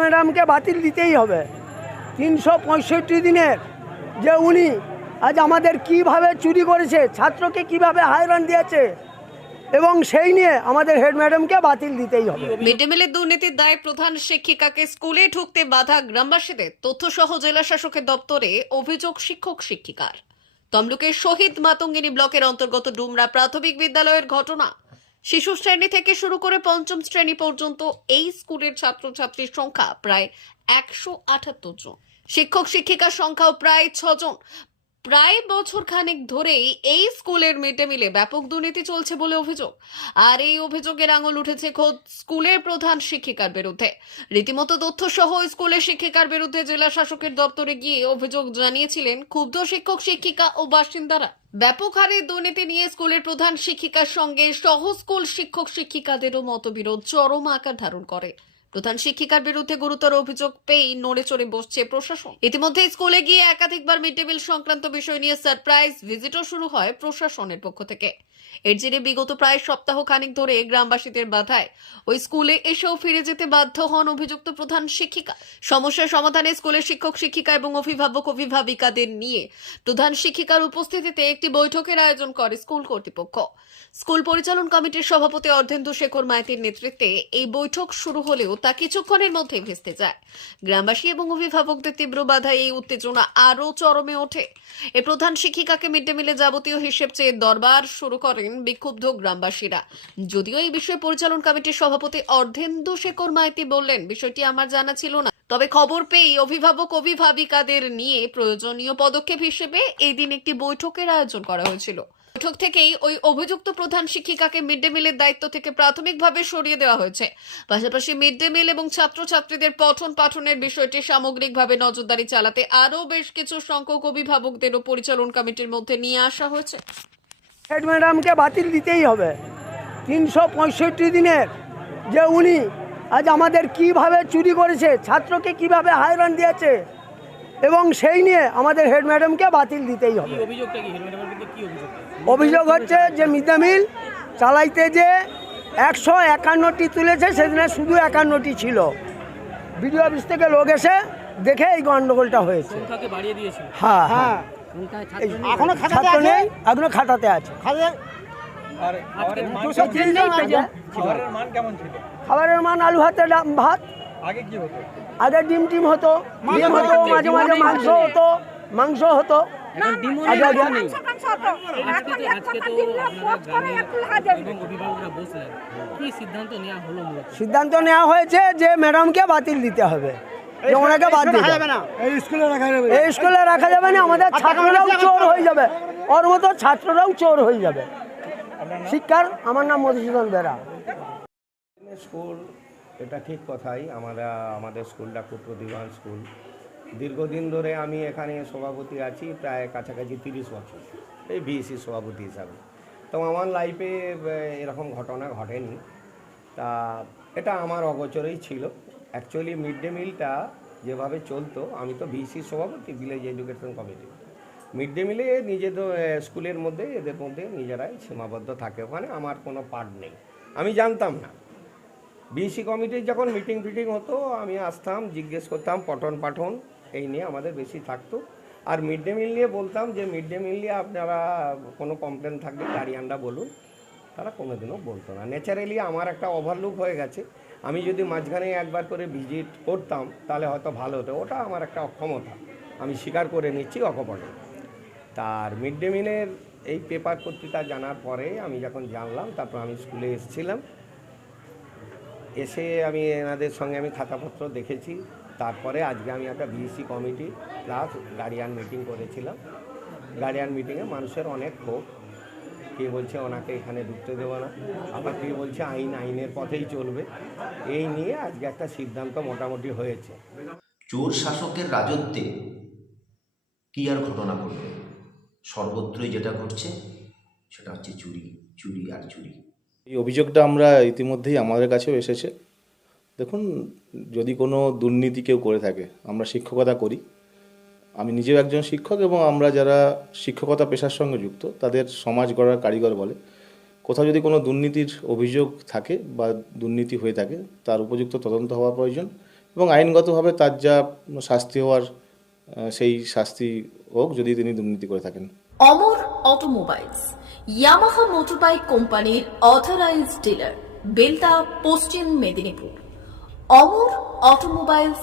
ম্যাডামকে বাতিল দিতেই হবে। তিনশো পঁয়ষট্টি দিনের যে উনি আজ আমাদের কীভাবে চুরি করেছে, ছাত্রকে কীভাবে হায়রান দিয়েছে এবং সেই নিয়ে আমাদের হেড ম্যাডামকে বাতিল দিতেই হবে। মিড ডে মিলের দুর্নীতির দায়ে প্রধান শিক্ষিকাকে স্কুলে ঢুকতে বাধা গ্রামবাসীদের, তথ্যসহ জেলা শাসকের দপ্তরে অভিযোগ শিক্ষক শিক্ষিকার। তমলুকের শহীদ মাতঙ্গিনী ব্লকের অন্তর্গত ডুমরা প্রাথমিক বিদ্যালয়ের ঘটনা শিশু শ্রেণি থেকে শুরু করে পঞ্চম শ্রেণি পর্যন্ত এই স্কুলের ছাত্রছাত্রীর সংখ্যা প্রায় একশো আটাত্তর জন। শিক্ষক শিক্ষিকার সংখ্যাও প্রায় ছজন। প্রায় বছর খানেক ধরেই এই স্কুলের মিড ডে মিলে ব্যাপক দুর্নীতি চলছে বলে অভিযোগ। আর এই অভিযোগের আঙুল উঠেছে খোদ স্কুলের প্রধান শিক্ষিকার বিরুদ্ধে। রীতিমতো তথ্য সহ স্কুলের শিক্ষিকার বিরুদ্ধে জেলা শাসকের দপ্তরে গিয়ে অভিযোগ জানিয়েছিলেন ক্ষুব্ধ শিক্ষক, শিক্ষিকা ও বাসিন্দারা। ব্যাপক হারে দুর্নীতি নিয়ে স্কুলের প্রধান শিক্ষিকার সঙ্গে সহ স্কুল শিক্ষক, শিক্ষিকাদেরও মতবিরোধ চরম আকার ধারণ করে। প্রধান শিক্ষিকার বিরুদ্ধে গুরুতর অভিযোগ পেয়ে নড়ে চড়ে বসছে প্রশাসন। ইতিমধ্যে স্কুলে গিয়ে একাধিকবার মিড ডে মিল সংক্রান্ত বিষয় নিয়ে সারপ্রাইজ ভিজিটও শুরু হয় প্রশাসনের পক্ষ থেকে। এর জেরে বিগত প্রায় সপ্তাহ খানিক ধরে গ্রামবাসীদের বাধায় ওই স্কুলে এসেও ফিরে যেতে বাধ্য হন অভিযুক্ত প্রধান শিক্ষিকা। সমস্যার সমাধানে স্কুলের শিক্ষক, শিক্ষিকা এবং অভিভাবক, অভিভাবিকাদের নিয়ে প্রধান শিক্ষিকার উপস্থিতিতে একটি বৈঠকের আয়োজন করে স্কুল কর্তৃপক্ষ। স্কুল পরিচালন কমিটির সভাপতি অর্ধেন্দু শেখর মাইতির নেতৃত্বে এই বৈঠক শুরু হলেও তা কিছুক্ষণের মধ্যে ভেস্তে যায়। গ্রামবাসী এবং অভিভাবকদের তীব্র বাধায় এই উত্তেজনা আরও চরমে ওঠে। এ প্রধান শিক্ষিকাকে মিড ডে মিলে যাবতীয় হিসেব চেয়ে দরবার শুরু করেন বিক্ষুব্ধ গ্রামবাসীরা। যদিও এই বিষয়ে পরিচালন কমিটির সভাপতি অর্ধেন্দু শেখর মাইতি বললেন, বিষয়টি আমার জানা ছিল না। তবে খবর পেয়ে অভিভাবক অভিভাবিকাদের নিয়ে প্রয়োজনীয় পদক্ষেপ হিসেবে এই দিন একটি বৈঠকের আয়োজন করা হয়েছিল। বৈঠক থেকেই ওই অভিযুক্ত প্রধান শিক্ষিকাকে মিড ডে মিলের দায়িত্ব থেকে প্রাথমিকভাবে সরিয়ে দেওয়া হয়েছে। পাশাপাশি মিড ডে মিল এবং ছাত্রছাত্রীদের পঠন পাঠনের বিষয়টি সামগ্রিকভাবে নজরদারি চালাতে আরও বেশ কিছু সংখ্যক অভিভাবকদেরও পরিচালন কমিটির মধ্যে নিয়ে আসা হয়েছে। হেড ম্যাডামকে বাতিল দিতেই হবে। তিনশো পঁয়ষট্টি দিনের যে উনি আজ আমাদের কীভাবে চুরি করেছে ছাত্রকে কীভাবে হায়রান দিয়েছে এবং সেই নিয়ে আমাদের হেড ম্যাডামকে বাতিল দিতেই হবে। অভিযোগ? হচ্ছে যে মিড ডে মিল চালাইতে যে একশো একান্নটি তুলেছে সেদিনে শুধু একান্নটি ছিল। বিডিও অফিস থেকে লোক এসে দেখে এই গণ্ডগোলটা হয়েছে। হ্যাঁ হ্যাঁ। এই এখনও আছে? নেই এখনও খাতাতে আছে। খাবারের মান কেমন ছিল? খাবারের মান আলু ভাতে ডাম- ভাত। আগে কি হতো? আগে ডিম টিম হতো ডিম হতো মাঝে মাঝে মাংস হতো মাংস হতো। সিদ্ধান্ত নেওয়া হয়েছে যে ম্যাডামকে বাতিল দিতে হবে। যে ওনাকে বাদ দিতে হবে। এই স্কুলে রাখা যাবে। না আমাদের ছাত্ররাও চোর হয়ে যাবে। ওর মতো ছাত্ররাও চোর হয়ে যাবে। শিক্ষার আমার নাম মধুসূদন বেরা। স্কুল এটা ঠিক কথাই। আমরা আমাদের স্কুলটা খুব প্রতিভান স্কুল। দীর্ঘদিন ধরে আমি এখানে সভাপতি আছি প্রায় কাছাকাছি তিরিশ বছর। এই বিএসসি সভাপতি হিসাবে। তো আমার লাইফে এরকম ঘটনা ঘটেনি। তা এটা আমার অগোচরেই ছিল। অ্যাকচুয়ালি মিড ডে মিলটা যেভাবে চলতো, আমি তো বিএসসি সভাপতি village education committee mid day মিলে নিজেদের স্কুলের মধ্যে, এদের মধ্যে নিজেরাই সীমাবদ্ধ থাকে, ওখানে আমার কোনো পার্ট নেই। আমি জানতাম না। বিসি কমিটির যখন মিটিং ফিটিং হতো, আমি আসতাম, জিজ্ঞেস করতাম, পঠন পাঠন, এই নিয়ে আমাদের বেশি থাকতো। আর মিড ডে মিল নিয়ে বলতাম যে মিড ডে মিল নিয়ে আপনারা কোনো কমপ্লেন থাকলে গার্ডিয়ানরা বলুন। তারা কোনোদিনও বলতো না। ন্যাচারালি আমার একটা ওভারলুক হয়ে গেছে। আমি যদি মাঝখানে একবার করে ভিজিট করতাম, তাহলে হয়তো ভালো হতো। ওটা আমার একটা অক্ষমতা। আমি স্বীকার করে নিচ্ছি অকপটে। তার মিড ডে মিলের এই পেপার পত্রিকা জানার পরে আমি যখন জানলাম, তারপর আমি স্কুলে এসেছিলাম। এসে আমি এনাদের সঙ্গে আমি খাতাপত্র দেখেছি। তারপরে আজকে আমি একটা BSC committee plus guardian meeting করেছিলাম। গার্ডিয়ান মিটিংয়ে মানুষের অনেক ক্ষোভ। কে বলছে ওনাকে এখানে ঢুকতে দেবো না। আবার কে বলছে আইন আইনের পথেই চলবে। এই নিয়ে আজকে একটা সিদ্ধান্ত মোটামুটি হয়েছে। চোর শাসকের রাজত্বে কি আর ঘটনা ঘটবে? সর্বত্রই যেটা ঘটছে সেটা হচ্ছে চুরি চুরি আর চুরি। এই অভিযোগটা আমরা ইতিমধ্যেই আমাদের কাছেও এসেছে। দেখুন যদি কোনো দুর্নীতি কেউ করে থাকে আমরা শিক্ষকতা করি আমি নিজেও একজন শিক্ষক এবং আমরা যারা শিক্ষকতা পেশার সঙ্গে যুক্ত, তাদের সমাজ গড়ার কারিগর বলে। কোথাও যদি কোনো দুর্নীতির অভিযোগ থাকে বা দুর্নীতি হয়ে থাকে, তার উপযুক্ত তদন্ত হওয়া প্রয়োজন এবং আইনগতভাবে তার যা শাস্তি হওয়ার সেই শাস্তি হোক যদি তিনি দুর্নীতি করে থাকেন। অমর অটোমোবাইলস, ইয়ামাহা মোটরবাইক কোম্পানির অথরাইজড ডিলার বেলদা পশ্চিম মেদিনীপুর। অমর অটোমোবাইলস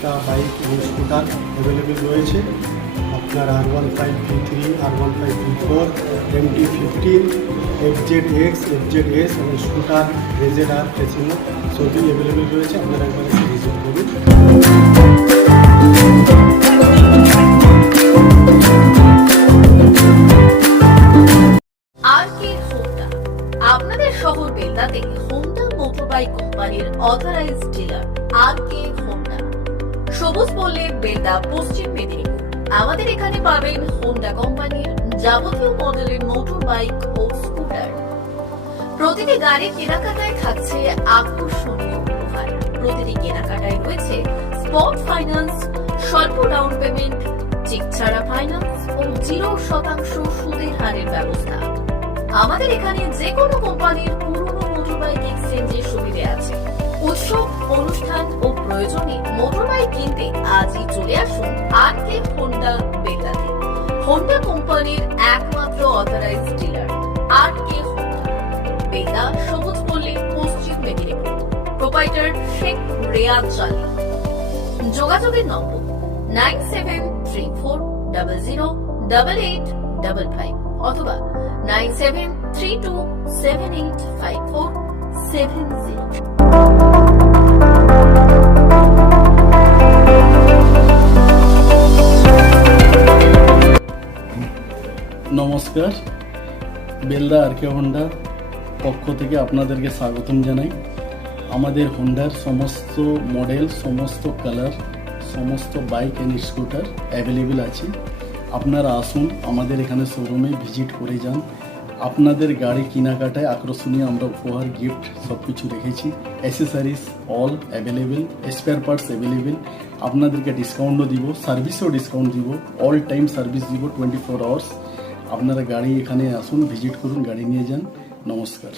প্রত্যেকটা বাইক এবং স্কুটার অ্যাভেলেবেল রয়েছে। আপনার R one five three three R one five three four M T fifteen F Z X F Z S এবং স্কুটার রেজেড আর ফেসিনো সবই available রয়েছে। আপনারা একবার ভিজিট করুন। যাবতীয় মডেলের মোটর বাইক ও স্কুটার। প্রতিটি গাড়ি কেনাকাটায় থাকছে আকর্ষণীয় উপহার। প্রতিটি কেনাকাটায় রয়েছে স্পট ফাইন্যান্স, স্বল্প ডাউন পেমেন্ট চেক ছাড়া ফাইন্যান্স ও জিরো শতাংশ সুদের হারের ব্যবস্থা। আমাদের এখানে যে কোনো কোম্পানির পুরনো মোটরবাইক এক্সচেঞ্জের সুবিধে আছে। উৎসব, অনুষ্ঠান ও প্রয়োজনে মোটরবাইক কিনতে আজই চলে আসুন আর কে হোন্ডা বেতাতে হোন্ডা কোম্পানির একমাত্র authorized dealer R K Honda Beta Sabuj Palli, পশ্চিম মেদিনীপুর। প্রোপাইটার শেখ রেয়াদ চালি যোগাযোগের number nine seven three four double zero double eight double five অথবা nine seven three two seven eight five four seven zero নমস্কার। বেলদা আর K Honda পক্ষ থেকে আপনাদেরকে স্বাগতম জানাই। আমাদের হন্ডার সমস্ত মডেল, সমস্ত কালার, সমস্ত বাইক অ্যান্ড স্কুটার অ্যাভেলেবেল আছে। আপনারা আসুন আমাদের এখানে শোরুমে ভিজিট করে যান। আপনাদের গাড়ি কেনাকাটায় আকর্ষণীয় আমরা উপহার গিফট সব কিছু রেখেছি। Accessories all available spare parts available আপনাদেরকে ডিসকাউন্টও দিব সার্ভিসেও ডিসকাউন্ট দিব। অল টাইম সার্ভিস দিব টোয়েন্টি ফোর আওয়ার্স আপনারা গাড়ি এখানে আসুন ভিজিট করুন গাড়ি নিয়ে যান। নমস্কার।